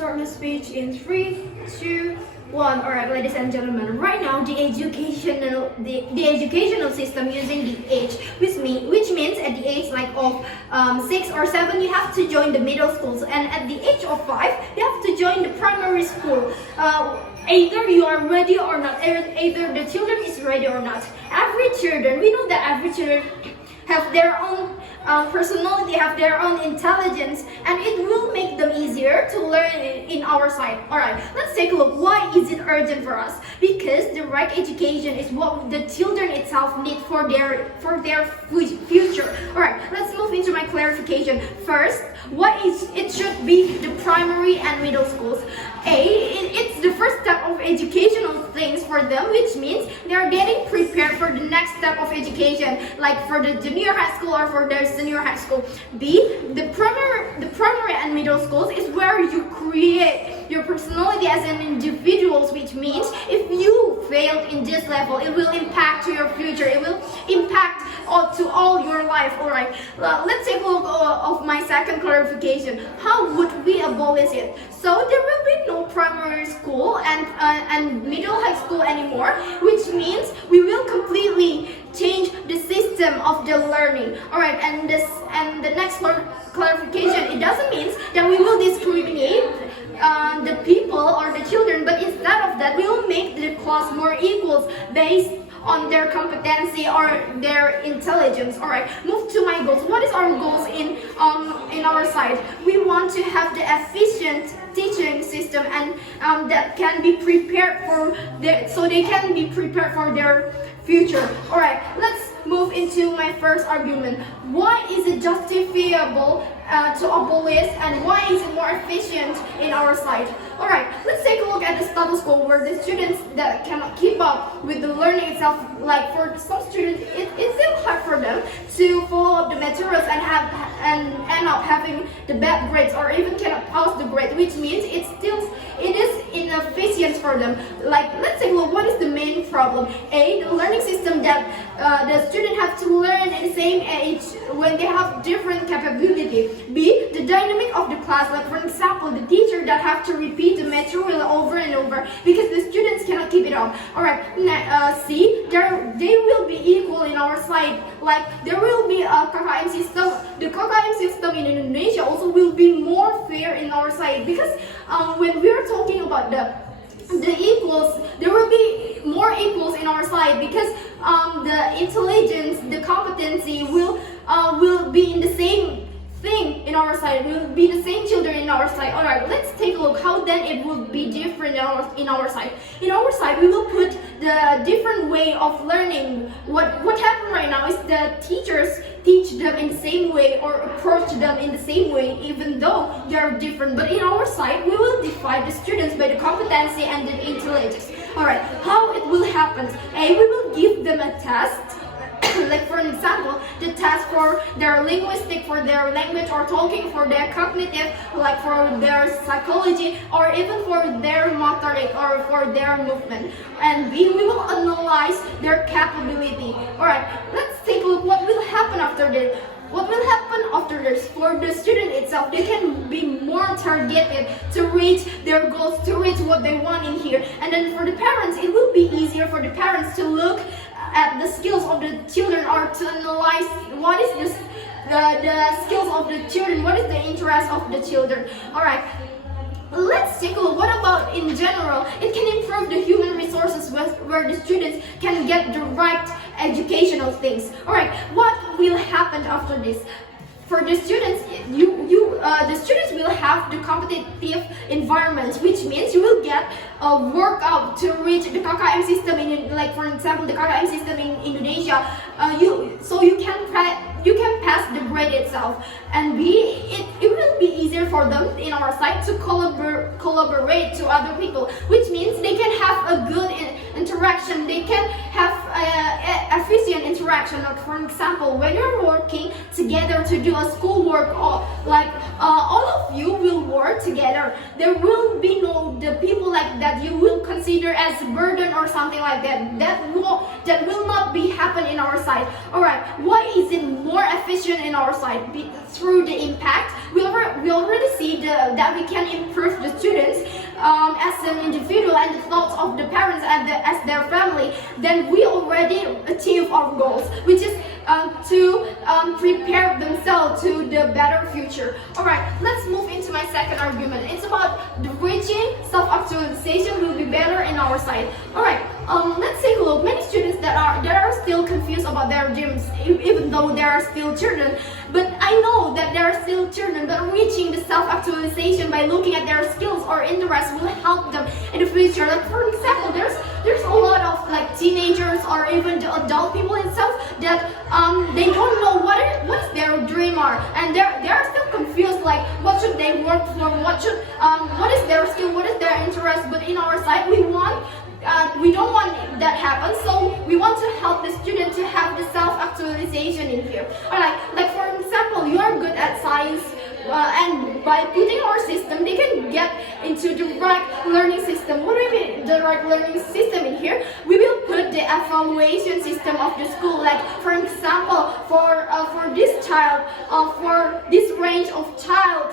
start my speech in 3, 2, 1. Alright, ladies and gentlemen, right now the educational system using the age, which means at the age like of 6 or 7 you have to join the middle schools, and at the age of 5 you have to join the primary school. Either you are ready or not, either the children is ready or not. Every children, we know that every children have their own personality, have their own intelligence, and it will make them easier to learn in our side. Alright, let's take a look. Why is it urgent for us? Because the right education is what the children itself need for their future. Alright, let's move into my clarification. First, it should be the primary and middle schools. It's the first step of educational things for them, which means they're getting prepared for the next step of education, like for the junior high school or for their senior high school. B, the primary and middle schools is where you create your personality as an individual, which means if you failed in this level, it will impact to your future. It will impact to all your life. Alright, let's take a look of my second clarification. How would we abolish it? So there will be no primary school and middle high school anymore, which means we will completely change the system of the learning. Alright, and the next clarification, it doesn't mean that we will discriminate the people or the children, but instead of that we will make the class more equal based on their competency or their intelligence. Alright, move to my goals. What is our goals in our side? We want to have the efficient teaching system and that can be prepared so they can be prepared for their future. Alright, let's move into my first argument. Why is it justifiable to abolish, and why is it more efficient in our side? Alright, let's take a look at the status quo where the students that cannot keep up with the learning itself. Like for some students, it's still hard for them to follow up the materials and end up having the bad grades or even cannot pass the grade, which means it is inefficient for them. Like, let's take a look. What is the main problem? A, the learning system that the student have to learn at the same age when they have different capability. B, the dynamic of the class. Like for example, the teacher that have to repeat the material over and over because the students cannot keep it up. Alright, C, they will be equal in our side. Like there will be a KKM system. The KKM system in Indonesia also will be more fair in our side, because when we are talking about the equals, there will be more equals in our side, because the intelligence, the competency will be in the same thing in our side, will be the same children in our side. Alright, let's take a look how then it will be different in our side. In our side, we will put the different way of learning. What happened right now is the teachers teach them in the same way or approach them in the same way, even though they are different. But in our side, we will divide the students by the competency and the intelligence. Alright, how it will happen? A, we will give them a test. Like for example, the test for their linguistic, for their language or talking, for their cognitive, like for their psychology, or even for their motoric or for their movement. And B, we will analyze their capability. Alright, let's take a look what will happen after this. What will happen after this? For the student itself, they can be more targeted to reach their goals, to reach what they want in here. And then for the parents, it will be easier for the parents to look at the skills of the children or to analyze what is the skills of the children, what is the interest of the children. Alright, let's take a look. What about in general? It can improve the human resources where the students can get the right educational things. Alright, what will happen after this? For the students, the students will have the competitive environment, which means you will get a workout to reach the KKM system like for example, the KKM system in Indonesia. You can pass the grade itself, and B, it will be easier for them in our side to collaborate to other people, which means they can have a good interaction. They can have efficient interaction. Like for example, when you're working together to do a schoolwork, or like all of you will work work together. There will be no the people like that you will consider as burden or something like that. That will not be happen in our side. All right, why is it more efficient in our side? Through the impact, we already see that we can improve the students as an individual and the thoughts of the parents and as their family. Then we already achieve our goals, which is to prepare themselves to the better future. Alright, let's move into my second argument. It's about the reaching self-actualization will be better in our side. Alright, let's take a look. Many students that are still confused about their dreams, even though they are still children. But I know that they are still children, but reaching the self-actualization by looking at their skills or interests will help them in the future. Like for example, there's a lot of like teenagers or even the adult people itself that they don't know what is their dream are, and they are still confused, like what should they work for, what is their skill, what is their interest. But in our side, we don't want that happen, so we want to help the student to have the self-actualization in here. Alright, like for example, you are good at science, and by putting our system, they can get into the right learning system. What do I mean, the right learning system in here? We will put the evaluation system of the school. Like for example, for this child, for this range of child,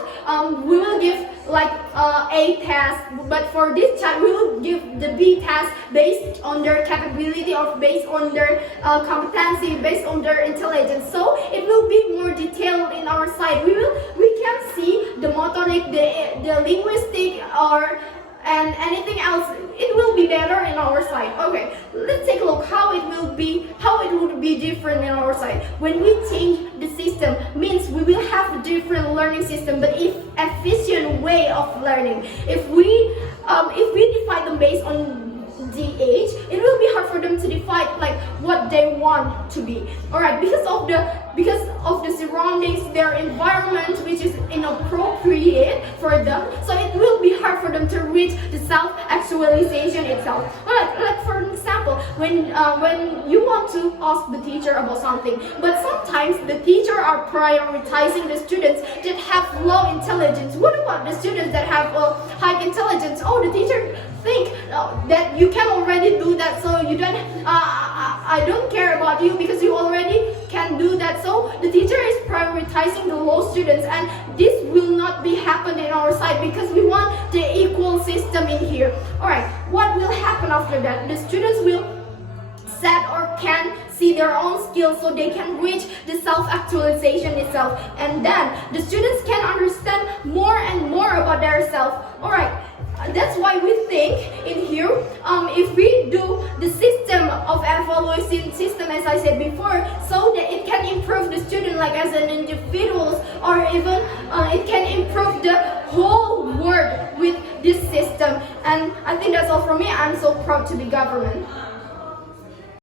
we will give like A test, but for this child, we will give the B test based on their capability or based on their competency, based on their intelligence. So it will be more detailed in our side. We can see the motoric, the linguistic, and anything else. It will be better in our side. Okay, let's take a look how it would be different in our side. When we change the system, means we will have a different learning system, but if efficient way of learning. If we define them based on the age, it will be hard for them to define like what they want to be. Alright, because of the surroundings, their environment, which is inappropriate for them, so it will be hard for them to reach the self-actualization itself. Alright, like for example, when you want to ask the teacher about something, but sometimes the teacher are prioritizing the students that have low intelligence. What about the students that have high intelligence? Oh, the teacher think that you can already do that, so you don't I don't care about you because you already can do that. So the teacher is prioritizing the low students, and this will not be happen in our side because we want the equal system in here. Alright, what will happen after that? The students will set or can see their own skills so they can reach the self-actualization itself, and then the students can understand more and more about their self. Alright, that's why we think in here, if we do the system of evaluation system, as I said before, so that it can improve the student like as an individuals, or even it can improve the whole world with this system. And I think that's all from me. I'm so proud to be government.